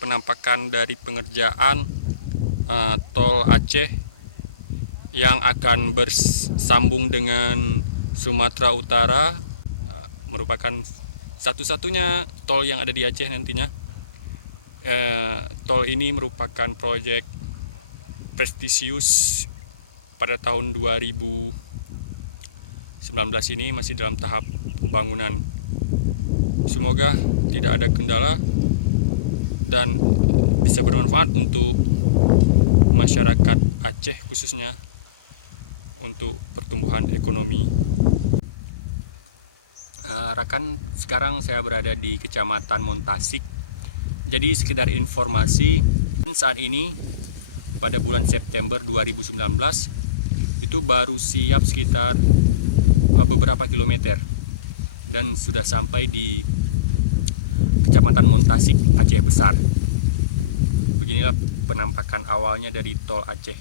penampakan dari pengerjaan tol Aceh yang akan bersambung dengan Sumatera Utara, merupakan satu-satunya tol yang ada di Aceh nantinya. Tol ini merupakan proyek prestisius pada tahun 2019 ini, masih dalam tahap pembangunan. Semoga tidak ada kendala dan bisa bermanfaat untuk masyarakat Aceh, khususnya untuk pertumbuhan ekonomi. Rekan, sekarang saya berada di Kecamatan Montasik. Jadi sekedar informasi, saat ini pada bulan September 2019 itu baru siap sekitar beberapa kilometer dan sudah sampai di Kecamatan Montasik, Aceh Besar. Beginilah penampakan awalnya dari tol Aceh.